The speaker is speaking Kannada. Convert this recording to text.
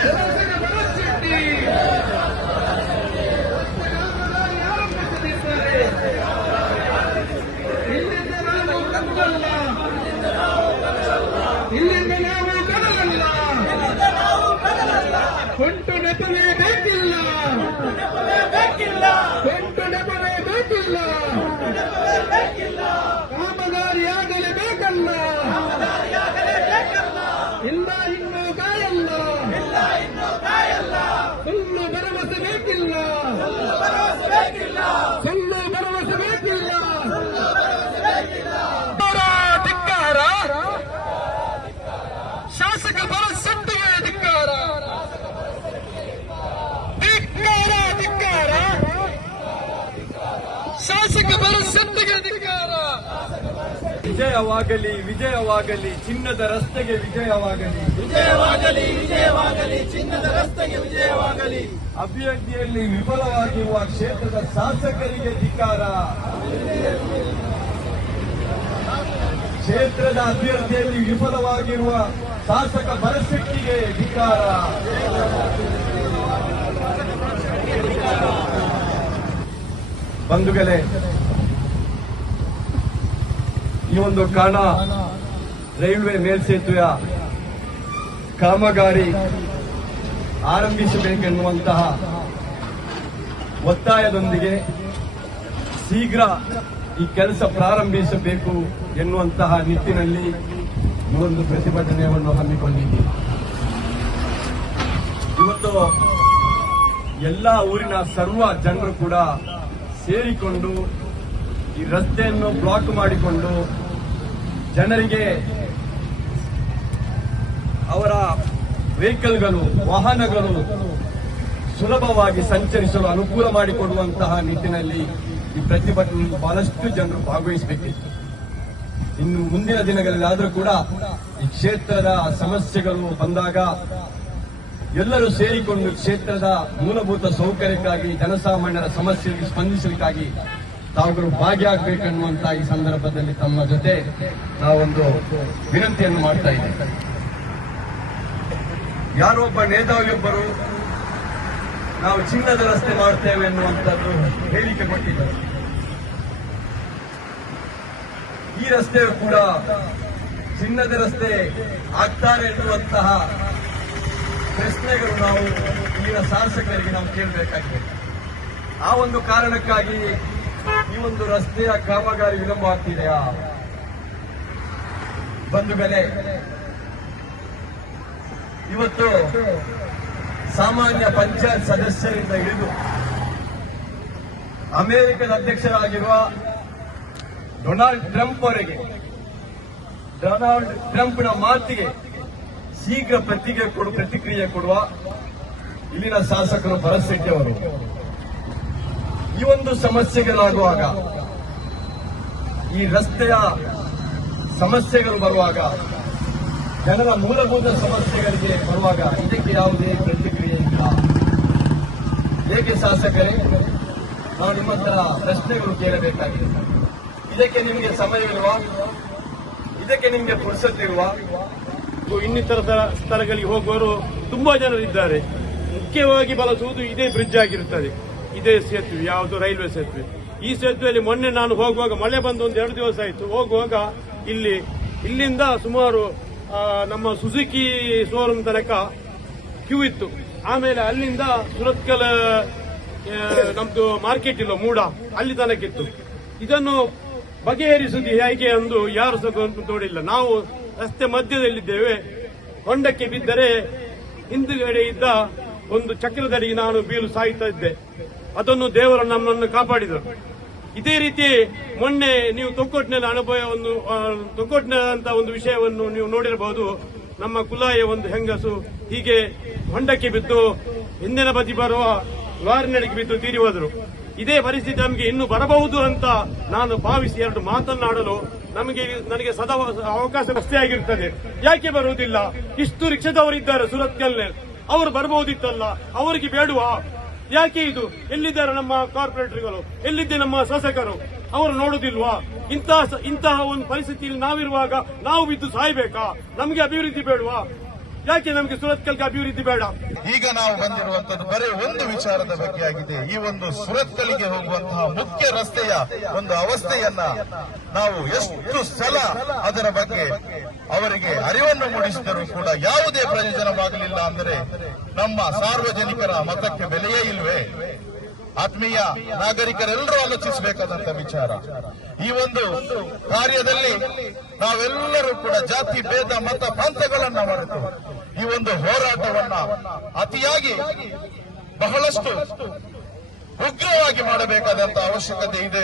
ಜನಸೇನೆ ಭರತ್ ಶೆಟ್ಟಿ ಆರಂಭಿಸಲಿದ್ದಾರೆ ಇಲ್ಲಿಂದ ನಾವು ಕತ್ತಲ್ಲ ಇಲ್ಲಿಂದ ನಾವು ಕದಲಲ್ಲ ಹೊಂಟು ನೆಪವೇ ಬೇಕಿಲ್ಲ ಹೊಂಟು ನೆಪವೇ ಬೇಕಿಲ್ಲ ಶಾಸಕ ವಿಜಯವಾಗಲಿ ವಿಜಯವಾಗಲಿ ಚಿನ್ನದ ರಸ್ತೆಗೆ ವಿಜಯವಾಗಲಿ. ವಿಜಯವಾಗಲಿ ವಿಜಯವಾಗಲಿ ಚಿನ್ನದ ರಸ್ತೆಗೆ ವಿಜಯವಾಗಲಿ. ಅಭಿವೃದ್ಧಿಯಲ್ಲಿ ವಿಫಲವಾಗಿರುವ ಕ್ಷೇತ್ರದ ಶಾಸಕರಿಗೆ ಧಿಕಾರ ಕ್ಷೇತ್ರದ ಅಭ್ಯರ್ಥಿಯಲ್ಲಿ ವಿಫಲವಾಗಿರುವ ಶಾಸಕ ಬರಶೆಟ್ಟಿಗೆ ಧಿಕಾರ ಬಂಧುಗಳೇ ಈ ಒಂದು ಕಾರಣ ರೈಲ್ವೆ ಮೇಲ್ಸೇತುವೆಯ ಕಾಮಗಾರಿ ಆರಂಭಿಸಬೇಕೆನ್ನುವಂತಹ ಒತ್ತಾಯದೊಂದಿಗೆ ಶೀಘ್ರ ಈ ಕೆಲಸ ಪ್ರಾರಂಭಿಸಬೇಕು ಎನ್ನುವಂತಹ ನಿಟ್ಟಿನಲ್ಲಿ ಈ ಒಂದು ಪ್ರತಿಭಟನೆಯನ್ನು ಹಮ್ಮಿಕೊಂಡಿದ್ದೀವಿ. ಇವತ್ತು ಎಲ್ಲ ಊರಿನ ಸರ್ವ ಜನರು ಕೂಡ ಸೇರಿಕೊಂಡು ಈ ರಸ್ತೆಯನ್ನು ಬ್ಲಾಕ್ ಮಾಡಿಕೊಂಡು ಜನರಿಗೆ ಅವರ ವೆಹಿಕಲ್ಗಳು, ವಾಹನಗಳು ಸುಲಭವಾಗಿ ಸಂಚರಿಸಲು ಅನುಕೂಲ ಮಾಡಿಕೊಡುವಂತಹ ನಿಟ್ಟಿನಲ್ಲಿ ಈ ಪ್ರತಿಭಟನೆ ಬಹಳಷ್ಟು ಜನರು ಭಾಗವಹಿಸಬೇಕಿತ್ತು. ಇನ್ನು ಮುಂದಿನ ದಿನಗಳಲ್ಲಿ ಆದರೂ ಕೂಡ ಈ ಕ್ಷೇತ್ರದ ಸಮಸ್ಯೆಗಳು ಬಂದಾಗ ಎಲ್ಲರೂ ಸೇರಿಕೊಂಡು ಕ್ಷೇತ್ರದ ಮೂಲಭೂತ ಸೌಕರ್ಯಕ್ಕಾಗಿ, ಜನಸಾಮಾನ್ಯರ ಸಮಸ್ಯೆಗೆ ಸ್ಪಂದಿಸಲಿಕ್ಕಾಗಿ ತಾವುಗಳು ಭಾಗಿಯಾಗಬೇಕನ್ನುವಂತ ಈ ಸಂದರ್ಭದಲ್ಲಿ ತಮ್ಮ ಜೊತೆ ನಾವೊಂದು ವಿನಂತಿಯನ್ನು ಮಾಡ್ತಾ ಇದ್ದೇವೆ. ಒಬ್ಬ ನೇತಾವಿಯೊಬ್ಬರು ನಾವು ಚಿನ್ನದ ರಸ್ತೆ ಮಾಡ್ತೇವೆ ಎನ್ನುವಂಥದ್ದು ಹೇಳಿಕೆ ಕೊಟ್ಟಿದ್ದಾರೆ. ಈ ರಸ್ತೆ ಕೂಡ ಚಿನ್ನದ ರಸ್ತೆ ಆಗ್ತಾರೆ ಎನ್ನುವಂತಹ ಪ್ರಶ್ನೆಗಳು ನಾವು ಇಲ್ಲಿನ ಶಾಸಕರಿಗೆ ನಾವು ಕೇಳಬೇಕಾಗಿದೆ. ಆ ಒಂದು ಕಾರಣಕ್ಕಾಗಿ ಈ ಒಂದು ರಸ್ತೆಯ ಕಾಮಗಾರಿ ವಿಳಂಬ ಆಗ್ತಿದೆಯಾ? ಬಂಧುಗಳೇ ಇವತ್ತು ಸಾಮಾನ್ಯ ಪಂಚಾಯತ್ ಸದಸ್ಯರಿಂದ ಹಿಡಿದು ಅಮೆರಿಕದ ಅಧ್ಯಕ್ಷರಾಗಿರುವ ಡೊನಾಲ್ಡ್ ಟ್ರಂಪ್ ಅವರಿಗೆ, ಡೊನಾಲ್ಡ್ ಟ್ರಂಪ್ನ ಮಾತಿಗೆ ಶೀಘ್ರ ಪ್ರತಿಕ್ರಿಯೆ ಕೊಡು, ಪ್ರತಿಕ್ರಿಯೆ ಕೊಡುವ ಇಲ್ಲಿನ ಶಾಸಕರು ಭರತ್ ಶೆಟ್ಟಿ ಅವರು. ಈ ಒಂದು ಸಮಸ್ಯೆಗಳಾಗುವಾಗ, ಈ ರಸ್ತೆಯ ಸಮಸ್ಯೆಗಳು ಬರುವಾಗ, ಜನರ ಮೂಲಭೂತ ಸಮಸ್ಯೆಗಳಿಗೆ ಬರುವಾಗ ಇದಕ್ಕೆ ಯಾವುದೇ ಪ್ರತಿಕ್ರಿಯೆ ಇಲ್ಲ. ಹೇಗೆ ಶಾಸಕರೇ ನಾವು ನಿಮ್ಮ ಹತ್ರ ಪ್ರಶ್ನೆಗಳು ಕೇಳಬೇಕಾಗಿದೆ. ಇದಕ್ಕೆ ನಿಮಗೆ ಸಮಯವಿಲ್ವಾ ಇದಕ್ಕೆ ನಿಮಗೆ ಪುರುಸತ್ತಿಲ್ವಾ ಇನ್ನಿತರ ತರ- ಸ್ಥಳಗಳಿಗೆ ಹೋಗುವವರು ತುಂಬಾ ಜನರಿದ್ದಾರೆ. ಮುಖ್ಯವಾಗಿ ಬಳಸುವುದು ಇದೇ ಬ್ರಿಡ್ಜ್ ಆಗಿರುತ್ತದೆ. ಇದೇ ಸೇತುವೆ, ಯಾವುದು ರೈಲ್ವೆ ಸೇತುವೆ. ಈ ಸೇತುವೆಯಲ್ಲಿ ಮೊನ್ನೆ ನಾನು ಹೋಗುವಾಗ ಮಳೆ ಬಂದು ಒಂದು ಎರಡು ದಿವಸ ಆಯಿತು. ಹೋಗುವಾಗ ಇಲ್ಲಿ, ಇಲ್ಲಿಂದ ಸುಮಾರು ನಮ್ಮ ಸುಜುಕಿ ಶೋರೂಮ್ ತನಕ ಕ್ಯೂ ಇತ್ತು. ಆಮೇಲೆ ಅಲ್ಲಿಂದ ಸುರತ್ಕಲ್ ನಮ್ದು ಮಾರ್ಕೆಟ್ ಇಲ್ಲ, ಮೂಡ. ಅಲ್ಲಿ ತನಕ ಇತ್ತು. ಇದನ್ನು ಬಗೆಹರಿಸುವುದು ಹೇಗೆ ಎಂದು ಯಾರು ಸಹ ನೋಡಿಲ್ಲ. ನಾವು ರಸ್ತೆ ಮಧ್ಯದಲ್ಲಿದ್ದೇವೆ. ಹೊಂಡಕ್ಕೆ ಬಿದ್ದರೆ ಹಿಂದುಗಡೆ ಇದ್ದ ಒಂದು ಚಕ್ರದಡಿ ನಾನು ಬೀಳು ಸಾಯ್ತಾ ಇದ್ದೆ. ಅದನ್ನು ದೇವರು ನಮ್ಮನ್ನು ಕಾಪಾಡಿದರು. ಇದೇ ರೀತಿ ಮೊನ್ನೆ ನೀವು ತೊಕ್ಕೊಟ್ಟಿನಲ್ಲಿ ಅನುಭವವನ್ನು ತೊಕ್ಕೊಟ್ಟಿನಂತ ಒಂದು ವಿಷಯವನ್ನು ನೀವು ನೋಡಿರಬಹುದು. ನಮ್ಮ ಕುಲಾಯ ಒಂದು ಹೆಂಗಸು ಹೀಗೆ ಹೊಂಡಕ್ಕೆ ಬಿದ್ದು ಹಿಂದಿನ ಬದಿ ಬರುವ ಲಾರಿನಡಿಗೆ ಬಿದ್ದು ತೀರಿ ಹೋದರು. ಇದೇ ಪರಿಸ್ಥಿತಿ ನಮಗೆ ಇನ್ನು ಬರಬಹುದು ಅಂತ ನಾನು ಭಾವಿಸಿ ಎರಡು ಮಾತನ್ನಾಡಲು ನಮಗೆ, ನನಗೆ ಸದಾ ಅವಕಾಶ ಅಷ್ಟೇ ಆಗಿರುತ್ತದೆ ಯಾಕೆ ಬರುವುದಿಲ್ಲ? ಇಷ್ಟು ರಿಕ್ಷಾದವರಿದ್ದಾರೆ ಸುರತ್ಕಲ್ನಲ್ಲಿ. ಅವರು ಬರಬಹುದಿತ್ತಲ್ಲ ಅವರಿಗೆ ಬೇಡುವ ಯಾಕೆ ಇದು? ಎಲ್ಲಿದ್ದಾರೆ ನಮ್ಮ ಕಾರ್ಪೊರೇಟರ್ಗಳು? ಎಲ್ಲಿದ್ದೆ ನಮ್ಮ ಶಾಸಕರು? ಅವರು ನೋಡುದಿಲ್ವಾ? ಇಂತಹ ಇಂತಹ ಒಂದು ಪರಿಸ್ಥಿತಿಯಲ್ಲಿ ನಾವಿರುವಾಗ ನಾವು ಬಿದ್ದು ಸಾಯ್ಬೇಕಾ? ನಮಗೆ ಅಭಿವೃದ್ಧಿ ಬೇಡುವಾ? ಯಾಕೆ ನಮಗೆ ಸುರತ್ಕಲ್ಗೆ ಅಭಿವೃದ್ಧಿ ಬೇಡ? ಈಗ ನಾವು ಬಂದಿರುವಂತದ್ದು ಬರೀ ಒಂದು ವಿಚಾರದ ಬಗ್ಗೆ ಆಗಿದೆ. ಈ ಒಂದು ಸುರತ್ಕಲ್ಗೆ ಹೋಗುವಂತಹ ಮುಖ್ಯ ರಸ್ತೆಯ ಒಂದು ಅವಸ್ಥೆಯನ್ನ ನಾವು ಎಷ್ಟು ಸಲ ಅದರ ಬಗ್ಗೆ ಅವರಿಗೆ ಅರಿವನ್ನು ಮೂಡಿಸಿದರೂ ಕೂಡ ಯಾವುದೇ ಪ್ರಯೋಜನವಾಗಲಿಲ್ಲ ಅಂದರೆ ನಮ್ಮ ಸಾರ್ವಜನಿಕರ ಮತಕ್ಕೆ ಬೆಲೆಯೇ ಇಲ್ವೇ? ಆತ್ಮೀಯ ನಾಗರಿಕರೆಲ್ಲರೂ ಆಲೋಚಿಸಬೇಕಾದಂತ ವಿಚಾರ. ಈ ಒಂದು ಕಾರ್ಯದಲ್ಲಿ ನಾವೆಲ್ಲರೂ ಕೂಡ ಜಾತಿ, ಭೇದ, ಮತ ಪ್ರಾಂತಗಳನ್ನ ಮರೆತು ಈ ಒಂದು ಹೋರಾಟವನ್ನ ಅತಿಯಾಗಿ ಬಹಳಷ್ಟು ಉಗ್ರವಾಗಿ ಮಾಡಬೇಕಾದಂತ ಅವಶ್ಯಕತೆ ಇದೆ.